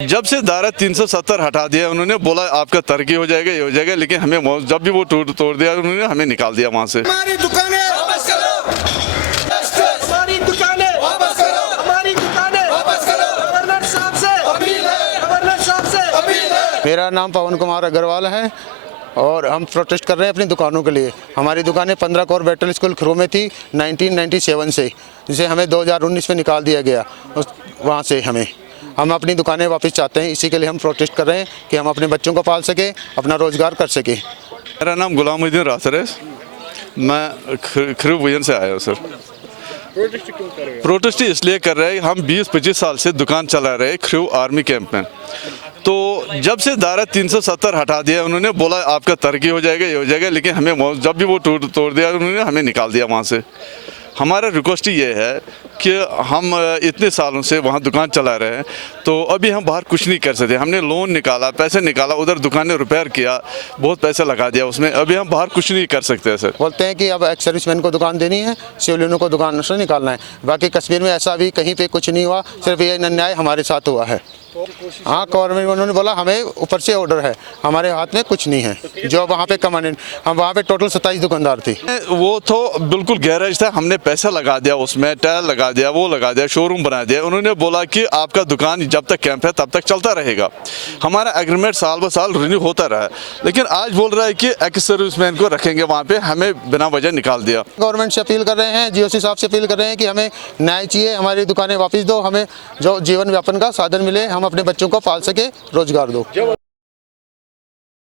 जब से धारा 370 हटा दिया उन्होंने, बोला आपका तरक्की हो जाएगा, ये हो जाएगा, लेकिन हमें जब भी वो तोड़ दिया उन्होंने, हमें निकाल दिया वहाँ से। हमारी दुकानें वापस करो, हमारी दुकानें वापस करो, हमारी दुकानें वापस करो, गवर्नर साहब से अपील है, गवर्नर साहब से अपील है। मेरा नाम पवन कुमार अग्रवाल है और हम प्रोटेस्ट कर रहे हैं अपनी दुकानों के लिए। हमारी दुकानें 15 कोर बैटल स्कूल खरू में थी 1997 से, जिसे हमें 2019 में निकाल दिया गया। वहाँ से हम अपनी दुकानें वापस चाहते हैं। इसी के लिए हम प्रोटेस्ट कर रहे हैं कि हम अपने बच्चों को पाल सके, अपना रोजगार कर सके। मेरा नाम गुलामुद्दीन रासर है, मैं खरू भजन से आया हूँ सर। प्रोटेस्ट इसलिए कर रहे हैं, हम 20-25 साल से दुकान चला रहे हैं खरू आर्मी कैंप में। तो जब से धारा 370 हटा दिया उन्होंने, बोला आपका तरक्की हो जाएगा, ये हो जाएगा, लेकिन हमें जब भी वो तोड़ दिया उन्होंने, हमें निकाल दिया वहाँ से। हमारा रिक्वेस्ट ये है कि हम इतने सालों से वहाँ दुकान चला रहे हैं, तो अभी हम बाहर कुछ नहीं कर सकते। हमने लोन निकाला, पैसे निकाला, उधर दुकानें रिपेयर किया, बहुत पैसा लगा दिया उसमें, अभी हम बाहर कुछ नहीं कर सकते सर। बोलते हैं कि अब एक्स सर्विसमैन को दुकान देनी है, सिविलियनों को दुकान से निकालना है। बाकी कश्मीर में ऐसा भी कहीं पे कुछ नहीं हुआ, सिर्फ ये अन्याय हमारे साथ हुआ है। हाँ, गवर्नमेंट उन्होंने बोला हमें ऊपर से ऑर्डर है, हमारे हाथ में कुछ नहीं है। जो वहाँ पे कमांडेंट, हम वहाँ पे टोटल 27 दुकानदार थी। वो तो बिल्कुल गैरेज था, हमने पैसा लगा दिया उसमें, टायर लगा दिया, वो लगा दिया, शोरूम बना दिया। उन्होंने बोला कि आपका दुकान जब तक कैंप है तब तक चलता रहेगा। हमारा एग्रीमेंट साल ब साल रिन्यू होता रहा, लेकिन आज बोल रहा है कि एक्स सर्विसमैन को रखेंगे वहाँ पे, हमें बिना वजह निकाल दिया। गवर्नमेंट से अपील कर रहे हैं, जीओसी साहब से अपील कर रहे हैं कि हमें न्याय चाहिए, हमारी दुकानें वापस दो, हमें जो जीवन यापन का साधन मिले, हम अपने बच्चों को पाल सके, रोजगार दो।